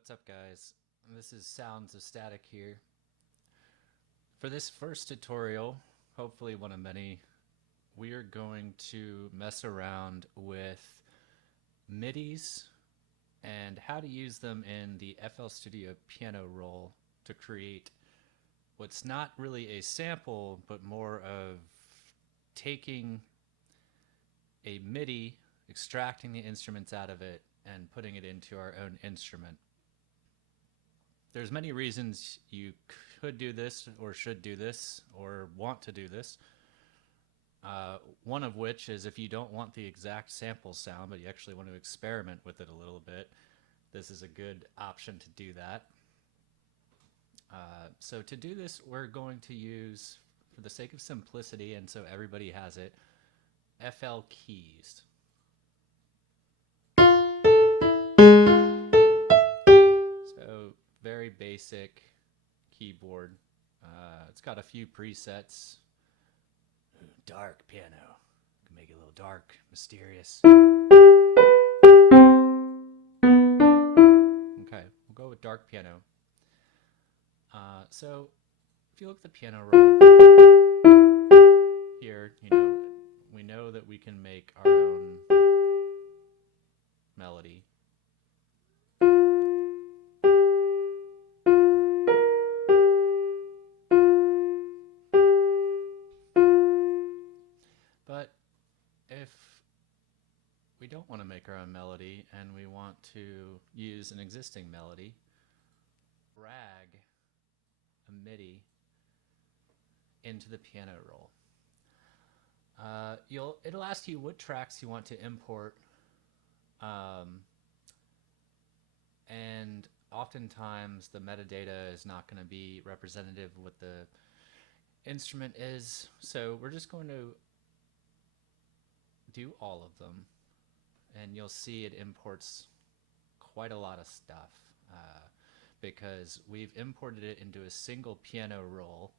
What's up, guys? This is Sounds of Static here. For this first tutorial, hopefully one of many, we are going to mess around with MIDIs and how to use them in the FL Studio piano roll to create what's not really a sample, but more of taking a MIDI, extracting the instruments out of it, and putting it into our own instrument. There's many reasons you could do this or should do this or want to do this. One of which is if you don't want the exact sample sound, but you actually want to experiment with it a little bit, this is a good option to do that. So to do this, we're going to use, for the sake of simplicity and so everybody has it, FL keys. So very basic keyboard. It's got a few presets. Ooh, dark piano. Can make it a little dark, mysterious. Okay, we'll go with dark piano. So if you look at the piano roll here, we know that we can make our own melody. But if we don't want to make our own melody and we want to use an existing melody, drag a MIDI into the piano roll. It'll ask you what tracks you want to import, and oftentimes the metadata is not going to be representative of what the instrument is, so we're just going to do all of them, and you'll see it imports quite a lot of stuff because we've imported it into a single piano roll,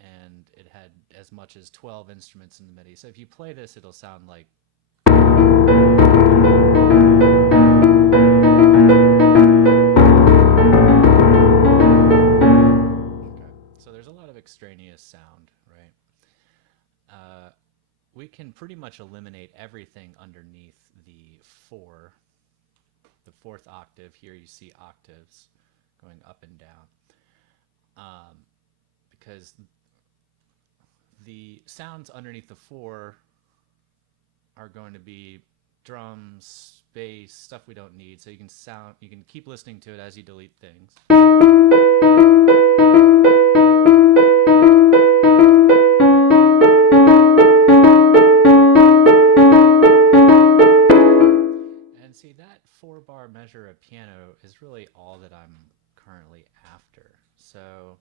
and it had as much as 12 instruments in the MIDI. So if you play this, it'll sound like so there's a lot of extraneous sound, right? We can pretty much eliminate everything underneath the fourth octave. Here you see octaves going up and down, because the sounds underneath the four are going to be drums, bass, stuff we don't need. So you can keep listening to it as you delete things. See, that 4-bar measure of piano is really all that I'm currently after. So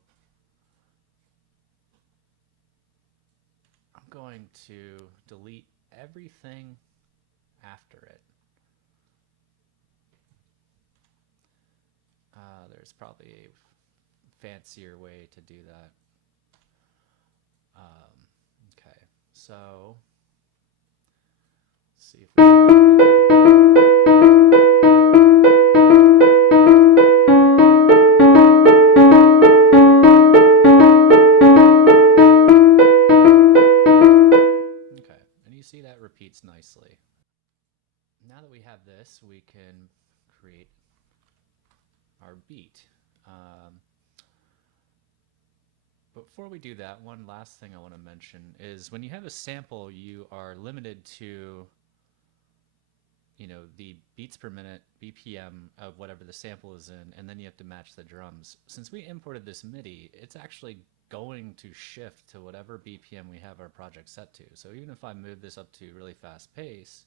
I'm going to delete everything after it. There's probably a fancier way to do that. Okay, so let's see if we see that repeats nicely. Now that we have this, we can create our beat. But before we do that, one last thing I want to mention is when you have a sample, you are limited to the beats per minute, BPM of whatever the sample is in, and then you have to match the drums. Since we imported this MIDI, it's actually going to shift to whatever BPM we have our project set to. So even if I move this up to really fast pace,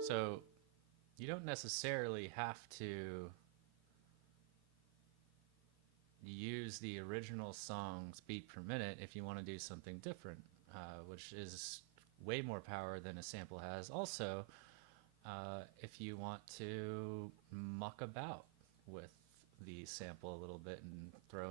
so you don't necessarily have to use the original song's beat per minute if you want to do something different, which is way more power than a sample has. Also, if you want to muck about with the sample a little bit and throw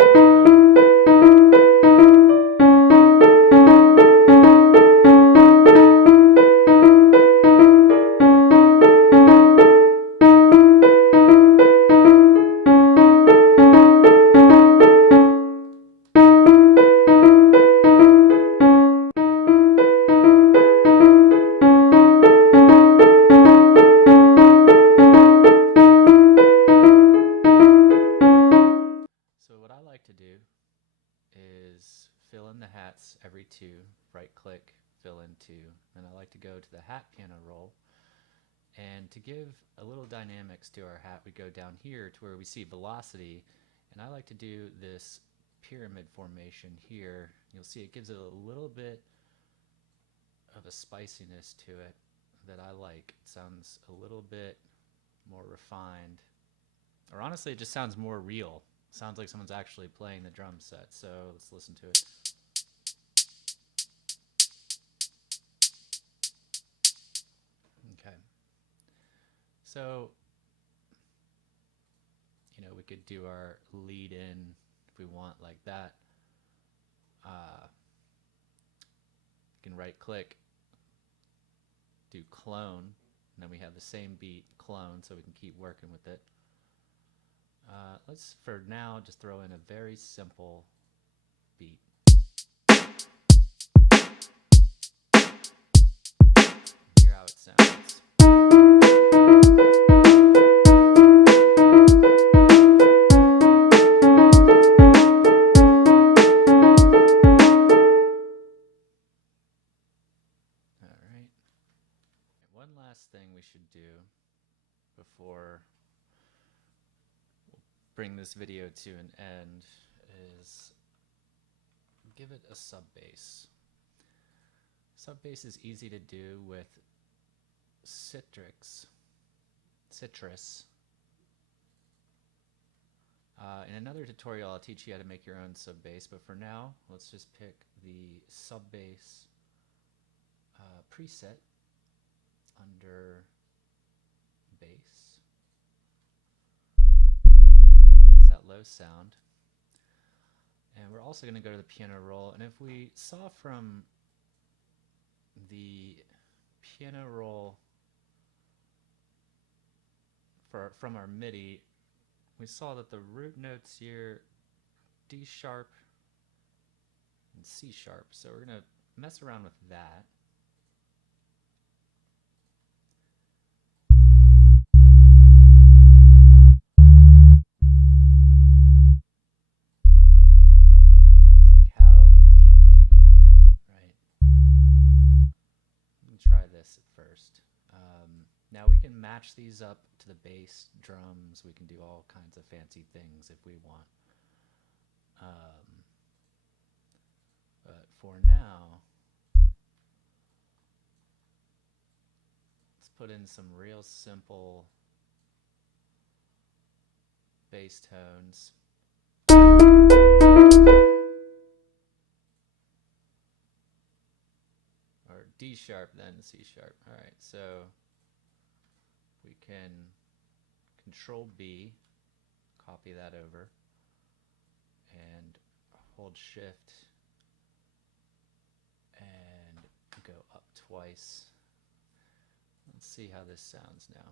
to do is fill in the hats every two, right click, fill in two. Then I like to go to the hat piano roll. And to give a little dynamics to our hat, we go down here to where we see velocity. And I like to do this pyramid formation here. You'll see it gives it a little bit of a spiciness to it that I like. It sounds a little bit more refined. Or honestly, it just sounds more real. Sounds like someone's actually playing the drum set, so let's listen to it. Okay. So, we could do our lead in if we want like that. You can right click, do clone, and then we have the same beat, clone, so we can keep working with it. Let's, for now, just throw in a very simple beat. Hear how it sounds. All right. One last thing we should do before bring this video to an end is give it a sub bass. Sub bass is easy to do with Sytrus. In another tutorial, I'll teach you how to make your own sub bass, but for now, let's just pick the sub bass preset under bass. It's that low sound. And we're also going to go to the piano roll, and if we saw from the piano roll from our MIDI, we saw that the root notes here, D sharp and C sharp. So we're going to mess around with that. It's like, how deep do you want it, right? Let me try this at first. Now we can match these up to the bass, drums. We can do all kinds of fancy things if we want. But for now, let's put in some real simple bass tones. Or D sharp, then C sharp. All right, so we can Control B, copy that over, and hold Shift and go up twice. Let's see how this sounds now.